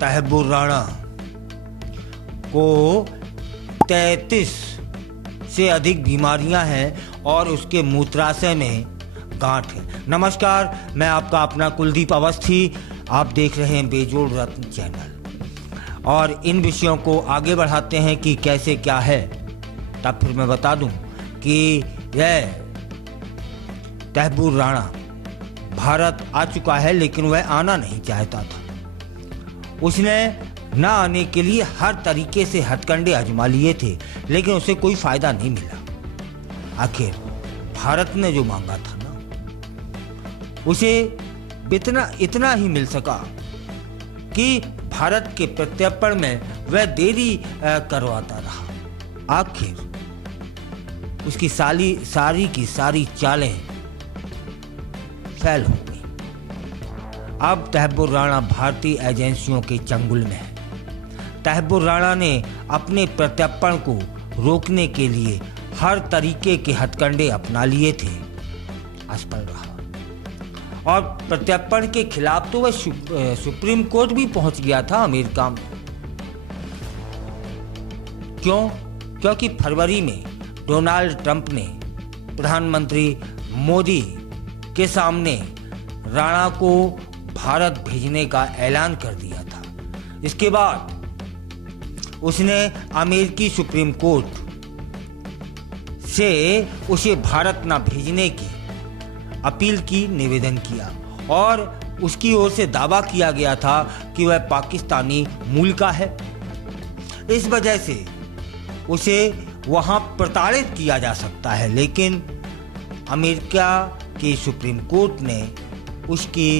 तहब्बुर राणा को 33 से अधिक बीमारियां हैं और उसके मूत्राशय में गांठ है। नमस्कार, मैं आपका अपना कुलदीप अवस्थी। आप देख रहे हैं बेजोड़ रत्न चैनल और इन विषयों को आगे बढ़ाते हैं कि कैसे क्या है। तब फिर मैं बता दूं कि यह तहब्बुर राणा भारत आ चुका है, लेकिन वह आना नहीं चाहता था। उसने न आने के लिए हर तरीके से हथकंडे आजमा लिए थे, लेकिन उसे कोई फायदा नहीं मिला। आखिर भारत ने जो मांगा था ना, उसे इतना ही मिल सका कि भारत के प्रत्यर्पण में वह देरी करवाता रहा। आखिर उसकी सारी की सारी चालें फेल हो गई। अब तहब्बुर राणा भारतीय एजेंसियों के चंगुल में है। तहब्बुर राणा ने अपने प्रत्यर्पण को रोकने के लिए हर तरीके के हथकंडे अपना लिए थे, असफल रहा। और प्रत्यर्पण के खिलाफ तो वह सुप्रीम कोर्ट भी पहुंच गया था अमेरिका में। क्योंकि फरवरी में डोनाल्ड ट्रंप ने प्रधानमंत्री मोदी के सामने राणा को भारत भेजने का ऐलान कर दिया था। इसके बाद उसने अमेरिकी सुप्रीम कोर्ट से उसे भारत न भेजने की अपील की, निवेदन किया और उसकी ओर से दावा किया गया था कि वह पाकिस्तानी मूल का है। इस वजह से उसे वहां प्रताड़ित किया जा सकता है, लेकिन अमेरिका की सुप्रीम कोर्ट ने उसकी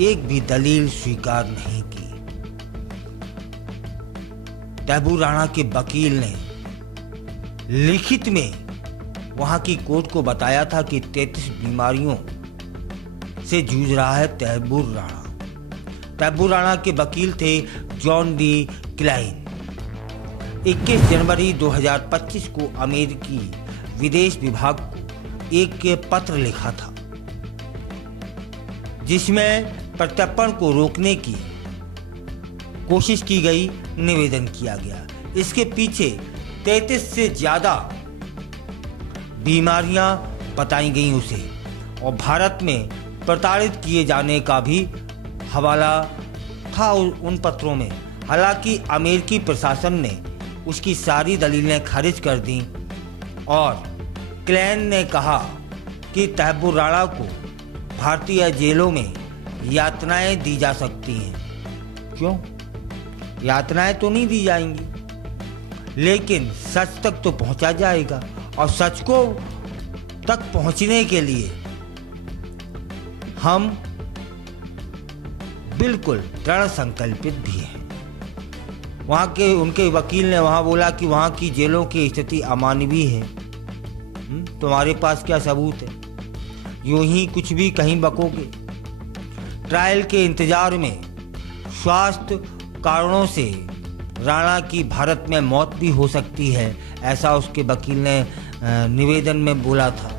एक भी दलील स्वीकार नहीं की। तहब्बुर राणा के वकील ने लिखित में वहां की कोर्ट को बताया था कि 33 बीमारियों से जूझ रहा है तहब्बुर राणा। तहब्बुर राणा के वकील थे जॉन डी क्लाइन। 21 जनवरी 2025 को अमेरिकी विदेश विभाग को एक पत्र लिखा था, जिसमें प्रत्यर्पण को रोकने की कोशिश की गई, निवेदन किया गया। इसके पीछे 33 से ज्यादा बीमारियां बताई गई उसे और भारत में प्रताड़ित किए जाने का भी हवाला था उन पत्रों में। हालांकि अमेरिकी प्रशासन ने उसकी सारी दलीलें खारिज कर दी और क्लैन ने कहा कि तहब्बुर राणा को भारतीय जेलों में यातनाएं दी जा सकती हैं। क्यों? यातनाएं तो नहीं दी जाएंगी, लेकिन सच तक तो पहुंचा जाएगा और सच को तक पहुंचने के लिए हम बिल्कुल दृढ़ संकल्पित भी हैं। उनके वकील ने वहां बोला कि वहां की जेलों की स्थिति अमानवीय है। तुम्हारे पास क्या सबूत है? यूं ही कुछ भी कहीं बकोगे। ट्रायल के इंतजार में स्वास्थ्य कारणों से राणा की भारत में मौत भी हो सकती है, ऐसा उसके वकील ने निवेदन में बोला था।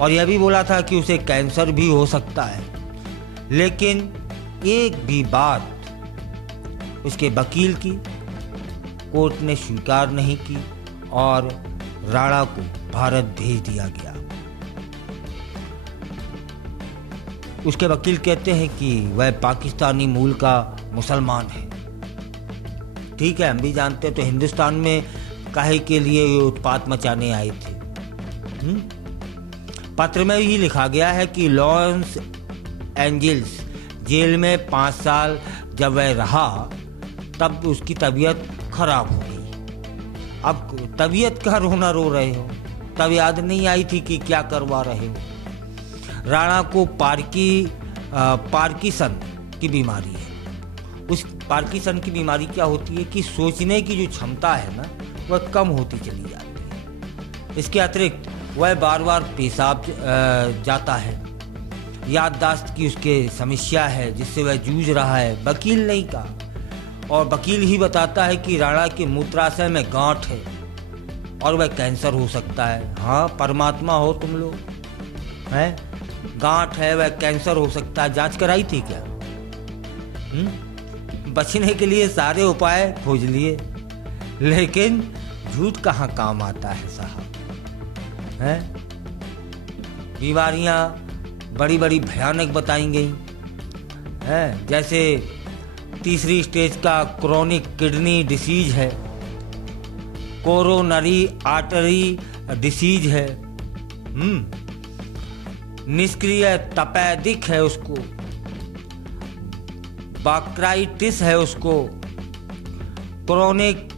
और यह भी बोला था कि उसे कैंसर भी हो सकता है, लेकिन एक भी बात उसके वकील की कोर्ट ने स्वीकार नहीं की और राणा को भारत भेज दिया गया। उसके वकील कहते हैं कि वह पाकिस्तानी मूल का मुसलमान है। ठीक है, हम भी जानते हैं, तो हिंदुस्तान में काहे के लिए ये उत्पात मचाने आए थे। पत्र में ही लिखा गया है कि लॉस एंजल्स जेल में 5 साल जब वह रहा, तब उसकी तबीयत खराब हो गई। अब तबीयत का रोना रो रहे हो, तब याद नहीं आई थी कि क्या करवा रहे हो। राणा को पार्किसन की बीमारी है। उस पार्किसन की बीमारी क्या होती है कि सोचने की जो क्षमता है ना, वह कम होती चली जाती है। इसके अतिरिक्त वह बार बार पेशाब जाता है। याददाश्त की उसके समस्या है, जिससे वह जूझ रहा है। वकील नहीं कहा, और वकील ही बताता है कि राणा के मूत्राशय में गांठ है और वह कैंसर हो सकता है। हाँ, परमात्मा हो तुम लोग, हैं? गांठ है, वह कैंसर हो सकता है। जांच कराई थी क्या? बचने के लिए सारे उपाय खोज लिए, लेकिन झूठ कहाँ काम आता है साहब, हैं? बीमारियां बड़ी बड़ी भयानक बताई गई हैं, जैसे तीसरी स्टेज का क्रोनिक किडनी डिसीज है, कोरोनरी आर्टरी डिसीज है, निष्क्रिय तपेदिक है उसको, बाक्राइटिस है उसको, क्रोनिक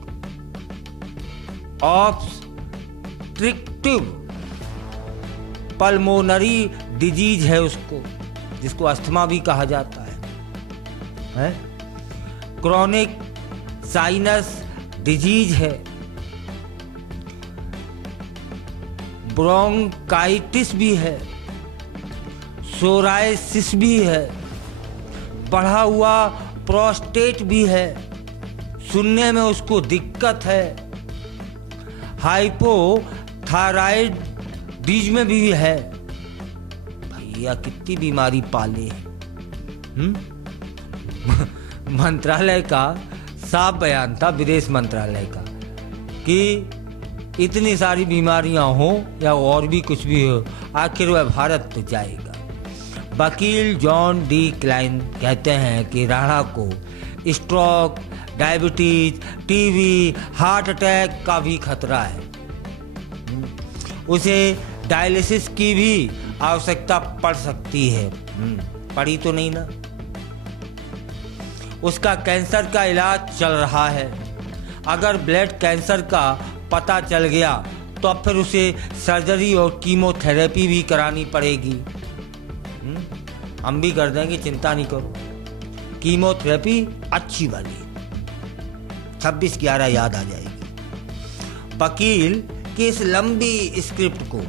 ऑब्स्ट्रक्टिव पल्मोनरी डिजीज है उसको, जिसको अस्थमा भी कहा जाता है? क्रोनिक साइनस डिजीज है, ब्रोंकाइटिस भी है, सोरायसिस भी है, बढ़ा हुआ प्रोस्टेट भी है, सुनने में उसको दिक्कत है, हाइपोथायराइडिज्म भी है। भैया कितनी बीमारी पाले हैं। मंत्रालय का साफ बयान था, विदेश मंत्रालय का, कि इतनी सारी बीमारियां हो या और भी कुछ भी हो, आखिर वह भारत तो जाएगा। वकील जॉन डी क्लाइन कहते हैं कि राणा को stroke, diabetes, TB, heart attack का भी खतरा है। उसे डायलिसिस की भी आवश्यकता पड़ सकती है। पड़ी तो नहीं ना। उसका कैंसर का इलाज चल रहा है। अगर ब्लड कैंसर का पता चल गया तो अब फिर उसे सर्जरी और कीमोथेरेपी भी करानी पड़ेगी। हम भी कर देंगे, चिंता नहीं करो। कीमोथेरेपी अच्छी वाली 26/11 याद आ जाएगी। वकील की इस लंबी स्क्रिप्ट को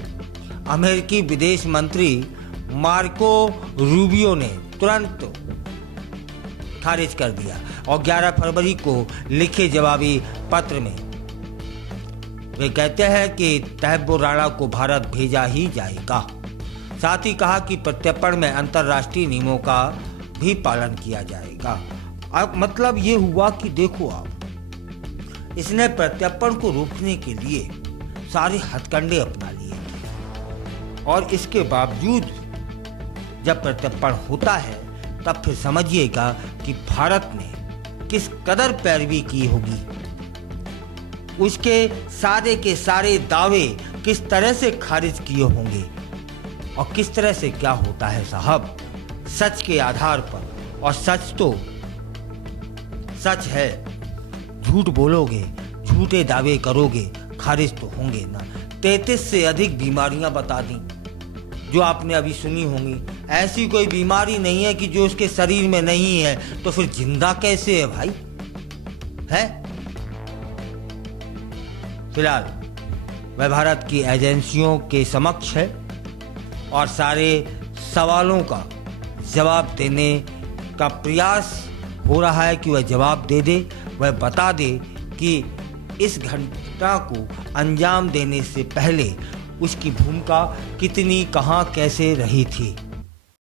अमेरिकी विदेश मंत्री मार्को रूबियो ने तुरंत खारिज कर दिया और 11 फरवरी को लिखे जवाबी पत्र में वे कहते हैं कि तहब्बुर राणा को भारत भेजा ही जाएगा। साथ ही कहा कि प्रत्यर्पण में अंतर्राष्ट्रीय नियमों का भी पालन किया जाएगा। अब मतलब ये हुआ कि देखो आप, इसने प्रत्यर्पण को रोकने के लिए सारे हथकंडे अपना लिए थे और इसके बावजूद जब प्रत्यर्पण होता है तब फिर समझिएगा कि भारत ने किस कदर पैरवी की होगी। उसके सारे के सारे दावे किस तरह से खारिज किए होंगे और किस तरह से क्या होता है साहब, सच के आधार पर। और सच तो सच है, झूठ बोलोगे, झूठे दावे करोगे, खारिज तो होंगे ना। 33 से अधिक बीमारियां बता दी जो आपने अभी सुनी होंगी। ऐसी कोई बीमारी नहीं है कि जो उसके शरीर में नहीं है, तो फिर जिंदा कैसे है भाई, है? फिलहाल वह भारत की एजेंसियों के समक्ष है और सारे सवालों का जवाब देने का प्रयास हो रहा है कि वह जवाब दे दे, वह बता दे कि इस घटना को अंजाम देने से पहले उसकी भूमिका कितनी, कहाँ, कैसे रही थी।